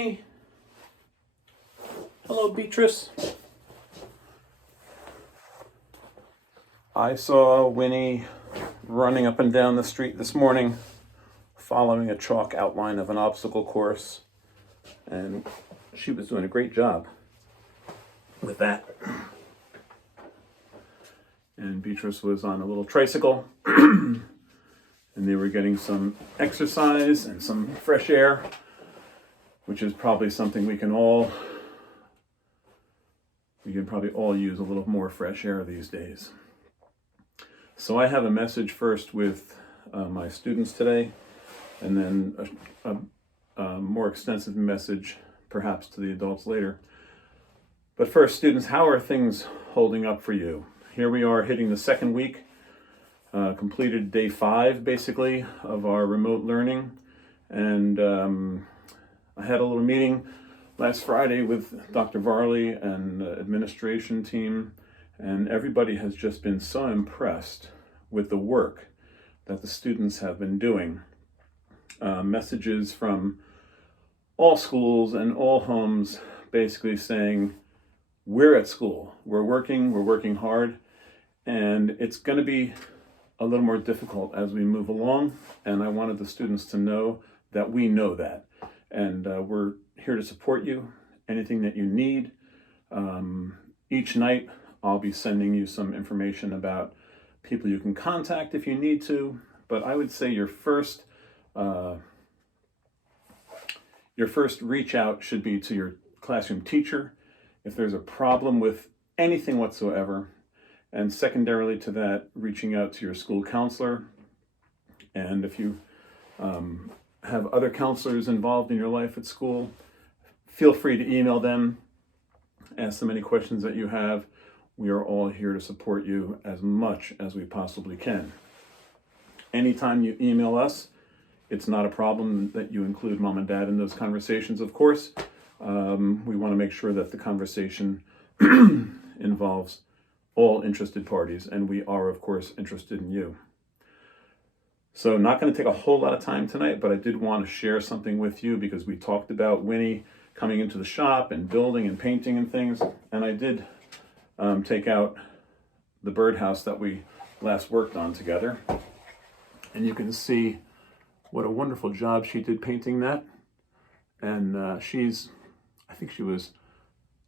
Winnie. Hello, Beatrice. I saw Winnie running up and down the street this morning, following a chalk outline of an obstacle course, and she was doing a great job with that. And Beatrice was on a little tricycle, and they were getting some exercise and some fresh air, which is probably something we can probably all use a little more fresh air these days. So I have a message first with my students today, and then a more extensive message perhaps to the adults later. But first, students, how are things holding up for you? Here we are hitting the second week, completed day 5 basically of our remote learning. And I had a little meeting last Friday with Dr. Varley and the administration team, and everybody has just been so impressed with the work that the students have been doing. Messages from all schools and all homes basically saying, we're at school, we're working hard, and it's going to be a little more difficult as we move along, and I wanted the students to know that we know that, and we're here to support you, anything that you need. Each night I'll be sending you some information about people you can contact if you need to, but I would say your first reach out should be to your classroom teacher if there's a problem with anything whatsoever, and secondarily to that, reaching out to your school counselor. And if you have other counselors involved in your life at school, feel free to email them, ask them any questions that you have. We are all here to support you as much as we possibly can. Anytime you email us, it's not a problem that you include mom and dad in those conversations, of course. We want to make sure that the conversation involves all interested parties, and we are, of course, interested in you. So not going to take a whole lot of time tonight, but I did want to share something with you because we talked about Winnie coming into the shop and building and painting and things, and I did take out the birdhouse that we last worked on together, and you can see what a wonderful job she did painting that. And I think she was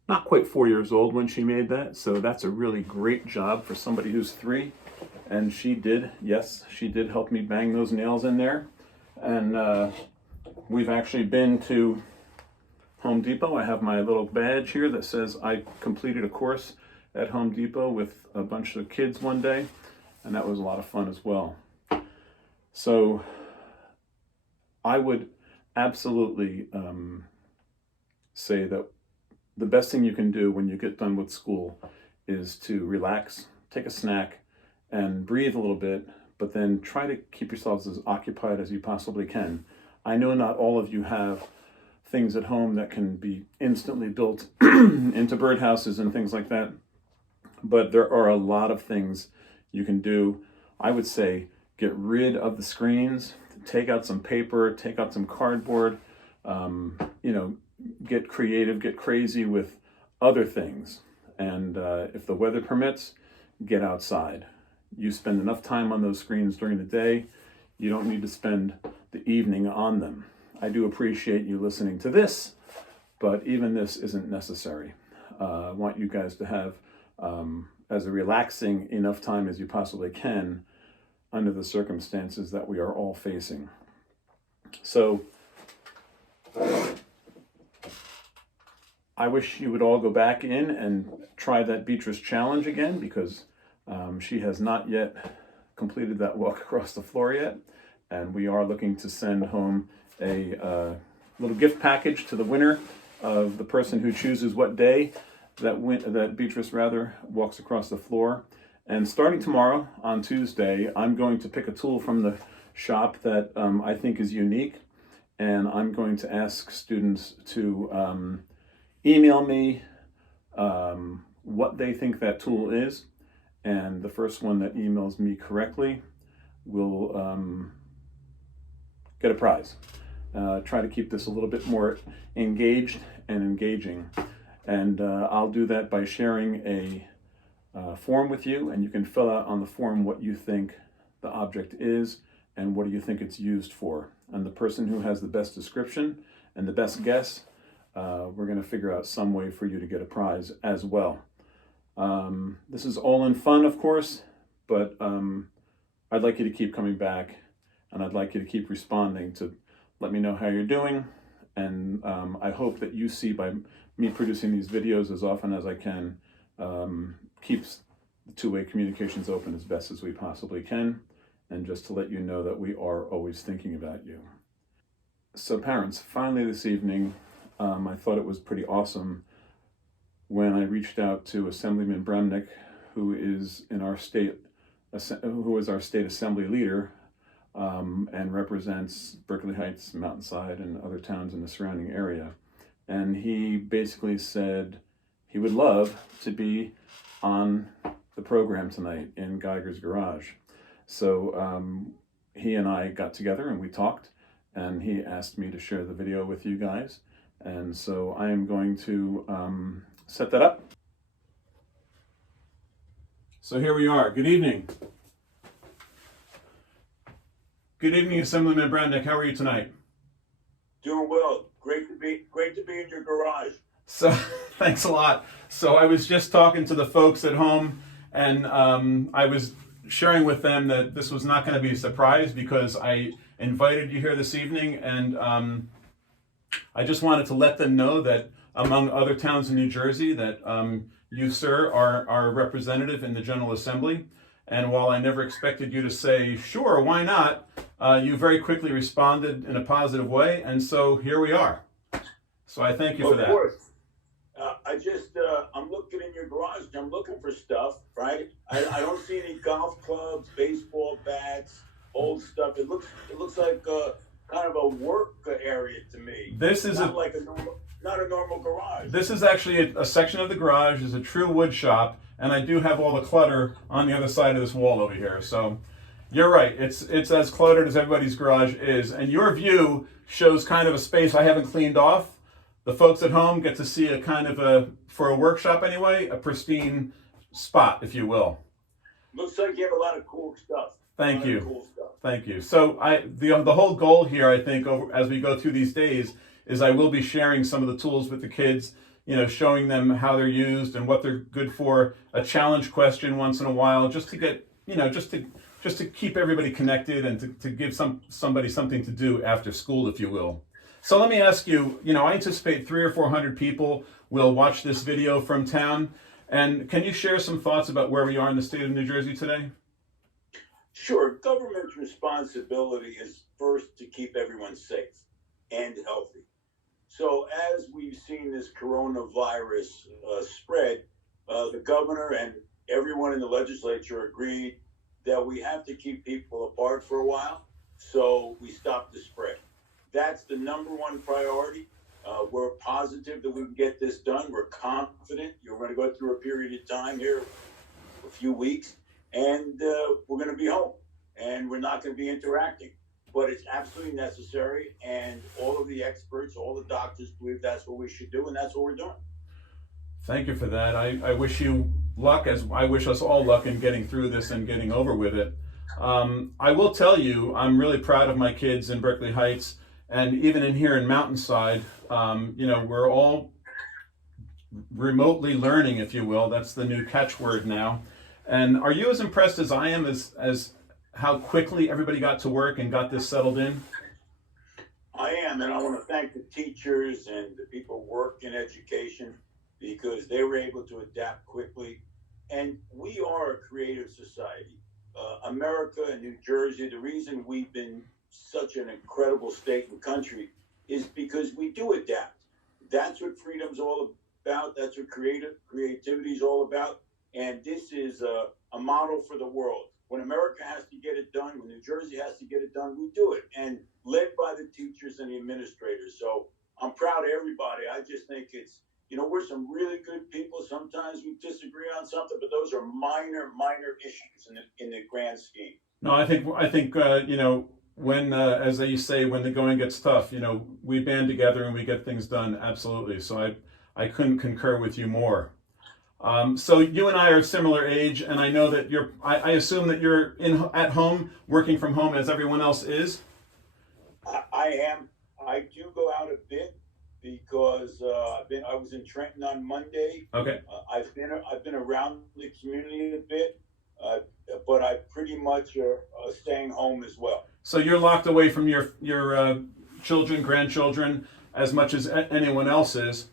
not quite 4 years old when she made that, so that's a really great job for somebody who's 3. And she did help me bang those nails in there. And we've actually been to Home Depot. I have my little badge here that says I completed a course at Home Depot with a bunch of kids one day, and that was a lot of fun as well. So I would absolutely say that the best thing you can do when you get done with school is to relax, take a snack, and breathe a little bit, but then try to keep yourselves as occupied as you possibly can. I know not all of you have things at home that can be instantly built into birdhouses and things like that, but there are a lot of things you can do. I would say get rid of the screens, take out some paper, take out some cardboard, get creative, get crazy with other things. And if the weather permits, get outside. You spend enough time on those screens during the day. You don't need to spend the evening on them. I do appreciate you listening to this, but even this isn't necessary. I want you guys to have as a relaxing enough time as you possibly can under the circumstances that we are all facing. So I wish you would all go back in and try that Beatrice challenge again, because she has not yet completed that walk across the floor yet. And we are looking to send home a little gift package to the winner of the person who chooses what day that Beatrice walks across the floor. And starting tomorrow on Tuesday, I'm going to pick a tool from the shop that I think is unique, and I'm going to ask students to email me what they think that tool is, and the first one that emails me correctly will get a prize. try to keep this a little bit more engaged and engaging. And I'll do that by sharing a form with you, and you can fill out on the form what you think the object is and what do you think it's used for. And the person who has the best description and the best guess, we're going to figure out some way for you to get a prize as well. This is all in fun, of course, but I'd like you to keep coming back, and I'd like you to keep responding to let me know how you're doing. And I hope that you see by me producing these videos as often as I can, keeps the two-way communications open as best as we possibly can, and just to let you know that we are always thinking about you. So parents, finally this evening, I thought it was pretty awesome when I reached out to Assemblyman Bramnick, who is our state assembly leader, and represents Berkeley Heights, Mountainside, and other towns in the surrounding area. And he basically said he would love to be on the program tonight in Geiger's garage. So he and I got together and we talked, and he asked me to share the video with you guys. And so I am going to set that up. So here we are. Good evening. Good evening, Assemblyman Bramnick. How are you tonight? Doing well. Great to be in your garage. So thanks a lot. So I was just talking to the folks at home, and I was sharing with them that this was not going to be a surprise because I invited you here this evening, and I just wanted to let them know that among other towns in New Jersey that you, sir, are a representative in the General Assembly. And while I never expected you to say, sure, why not, you very quickly responded in a positive way, and so here we are. So I thank you for that. Of course. I'm looking in your garage, I'm looking for stuff, right? I don't see any golf clubs, baseball bats, old stuff. It looks like kind of a work area to me. This is not a normal garage. This is actually a section of the garage, is a true wood shop, and I do have all the clutter on the other side of this wall over here. So you're right, it's as cluttered as everybody's garage is, and your view shows kind of a space I haven't cleaned off. The folks at home get to see a kind of for a workshop anyway, a pristine spot, if you will. Looks like you have a lot of cool stuff. Thank you. Thank you. So the whole goal here, I think, as we go through these days, is I will be sharing some of the tools with the kids, showing them how they're used and what they're good for, a challenge question once in a while, just to get, just to keep everybody connected and to give somebody something to do after school, if you will. So let me ask you, I anticipate 300 or 400 people will watch this video from town. And can you share some thoughts about where we are in the state of New Jersey today? Sure. Government's responsibility is first to keep everyone safe and healthy. So as we've seen this coronavirus spread, the governor and everyone in the legislature agreed that we have to keep people apart for a while, so we stop the spread. That's the number one priority. We're positive that we can get this done. We're confident. You're going to go through a period of time here, a few weeks, and we're going to be home, and we're not going to be interacting. But it's absolutely necessary, and all of the experts, all the doctors believe that's what we should do, and that's what we're doing. Thank you for that. I wish you luck, as I wish us all luck in getting through this and getting over with it. I will tell you, I'm really proud of my kids in Berkeley Heights, and even in here in Mountainside. We're all remotely learning, if you will. That's the new catchword now. And are you as impressed as I am as how quickly everybody got to work and got this settled in? I am, and I want to thank the teachers and the people who work in education because they were able to adapt quickly. And we are a creative society. America and New Jersey, the reason we've been such an incredible state and country is because we do adapt. That's what freedom's all about. That's what creativity is all about. And this is a model for the world. When America has to get it done, when New Jersey has to get it done, we do it. And led by the teachers and the administrators. So I'm proud of everybody. I just think it's, we're some really good people. Sometimes we disagree on something, but those are minor issues in the grand scheme. No, I think when, as they say, when the going gets tough, you know, we band together and we get things done. Absolutely. So I couldn't concur with you more. So you and I are similar age, and I know that I assume that you're at home, working from home as everyone else is. I am. I do go out a bit because I was in Trenton on Monday. Okay. I've been around the community a bit, but I pretty much are staying home as well. So you're locked away from your children, grandchildren, as much as anyone else is.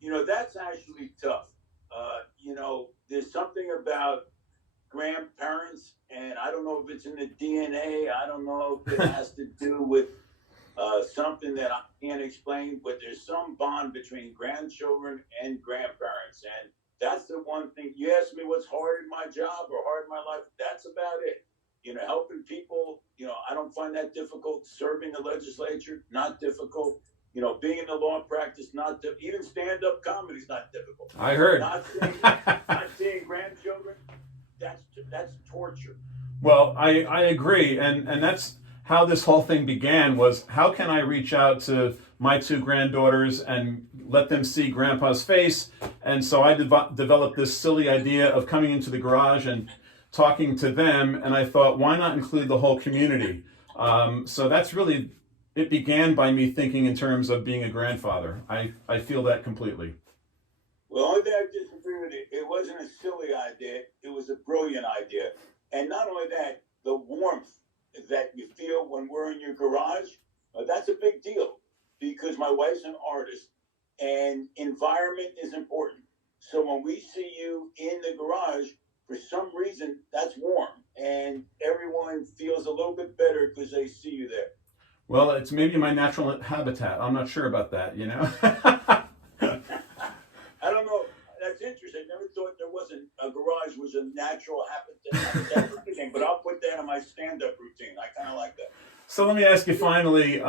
You know, that's actually tough. You know, there's something about grandparents, and I don't know if it's in the DNA. I don't know if it has to do with something that I can't explain, but there's some bond between grandchildren and grandparents. And that's the one thing. You ask me what's hard in my job or hard in my life, that's about it. You know, helping people, you know, I don't find that difficult. Serving the legislature, not difficult. You know, being in the law practice, not difficult. Even stand-up comedy is not difficult. I heard. Not seeing grandchildren, that's torture. Well, I agree, and that's how this whole thing began. Was how can I reach out to my two granddaughters and let them see Grandpa's face? And so I developed this silly idea of coming into the garage and talking to them. And I thought, why not include the whole community? So that's really, it began by me thinking in terms of being a grandfather. I feel that completely. Well, the only thing I disagree with it wasn't a silly idea. It was a brilliant idea. And not only that, the warmth that you feel when we're in your garage, that's a big deal because my wife's an artist and environment is important. So when we see you in the garage, for some reason, that's warm and everyone feels a little bit better because they see you there. Well, it's maybe my natural habitat. I'm not sure about that, you know. I don't know. That's interesting. I never thought there wasn't a garage was a natural habitat for anything, but I'll put that in my stand-up routine. I kind of like that. So let me ask you finally.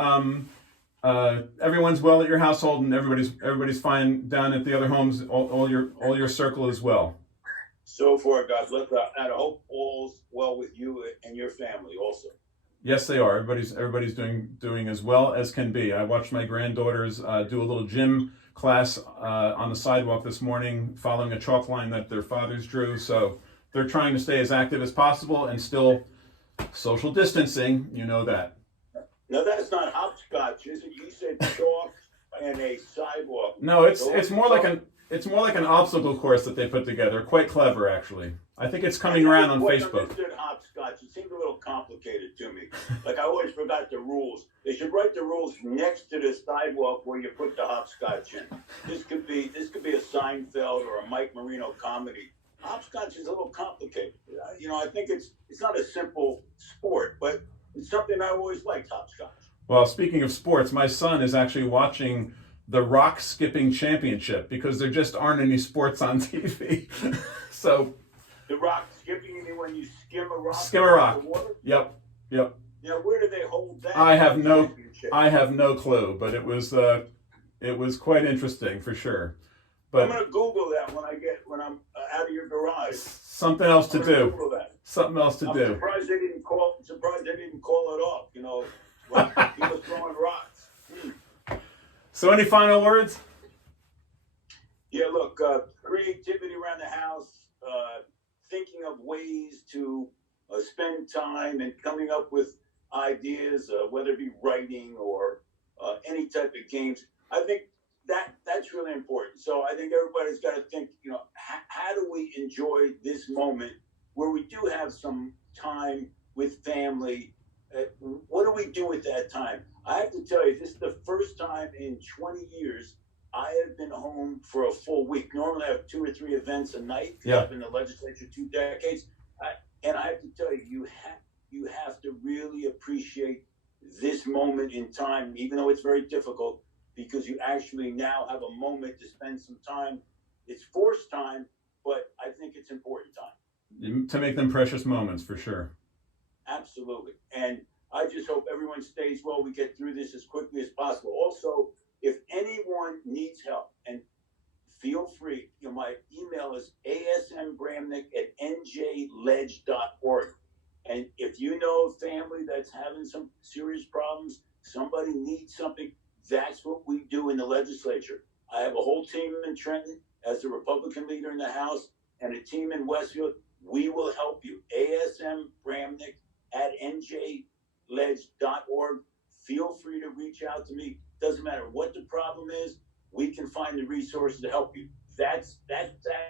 Everyone's well at your household, and everybody's fine down at the other homes. All your circle as well. So far, God bless. I hope all's well with you and your family also. Yes, they are. Everybody's doing as well as can be. I watched my granddaughters do a little gym class on the sidewalk this morning, following a chalk line that their fathers drew. So they're trying to stay as active as possible and still social distancing. You know that. No, that's not hopscotch, is it? You said chalk and a sidewalk. No, it's more like an obstacle course that they put together. Quite clever, actually. I think it's coming around on Facebook. I understood hopscotch. It seemed a little complicated to me. Like I always forgot the rules. They should write the rules next to the sidewalk where you put the hopscotch in. This could be a Seinfeld or a Mike Marino comedy. Hopscotch is a little complicated. You know, I think it's not a simple sport, but it's something I always liked, hopscotch. Well, speaking of sports, my son is actually watching the rock skipping championship because there just aren't any sports on TV. So the rock skipping, you mean when you skim a rock? Skim a rock. The water? Yep. Now, where do they hold that? I have no clue, but it was quite interesting for sure. But I'm gonna Google that when I'm out of your garage. Something else to do. Google that. Something else to do. Surprised they didn't call it off. You know, when he was throwing rocks. So, any final words? Yeah, look, creativity around the house, thinking of ways to spend time and coming up with ideas, whether it be writing or any type of games. I think that's really important. So I think everybody's got to think, you know, how do we enjoy this moment where we do have some time with family? What do we do at that time? I have to tell you, this is the first time in 20 years I have been home for a full week. Normally I have 2 or 3 events a night. Yeah. I've been in the legislature 2 decades. And I have to tell you, you have to really appreciate this moment in time, even though it's very difficult, because you actually now have a moment to spend some time. It's forced time, but I think it's important time. To make them precious moments, for sure. Absolutely. And I just hope everyone stays well. We get through this as quickly as possible. Also, if anyone needs help, and feel free, you know, my email is asmbramnick@njledge.org. And if you know a family that's having legislature. I have a whole team in Trenton as the Republican leader in the House and a team in Westfield. We will help you. ASM Bramnick at njledge.org. Feel free to reach out to me. Doesn't matter what the problem is, we can find the resources to help you. That's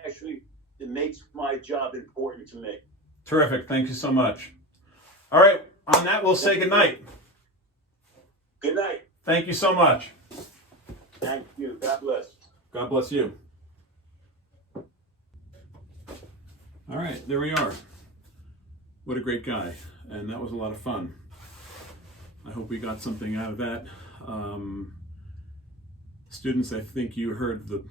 actually, it makes my job important to me. Terrific. Thank you so much. All right. On that, we'll say good night. Good night. Thank you so much. Thank you. God bless. God bless you. All right, there we are. What a great guy. And that was a lot of fun. I hope we got something out of that. Students, I think you heard the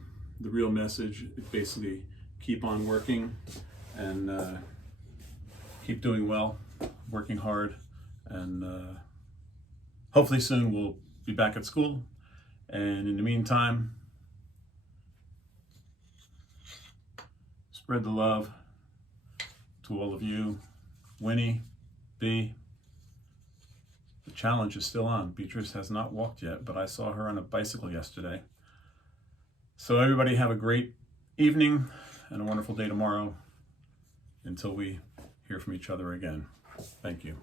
real message. Basically, keep on working and keep doing well, working hard, and hopefully soon we'll be back at school. And in the meantime, spread the love to all of you. Winnie, B, the challenge is still on. Beatrice has not walked yet, but I saw her on a bicycle yesterday. So everybody have a great evening and a wonderful day tomorrow until we hear from each other again. Thank you.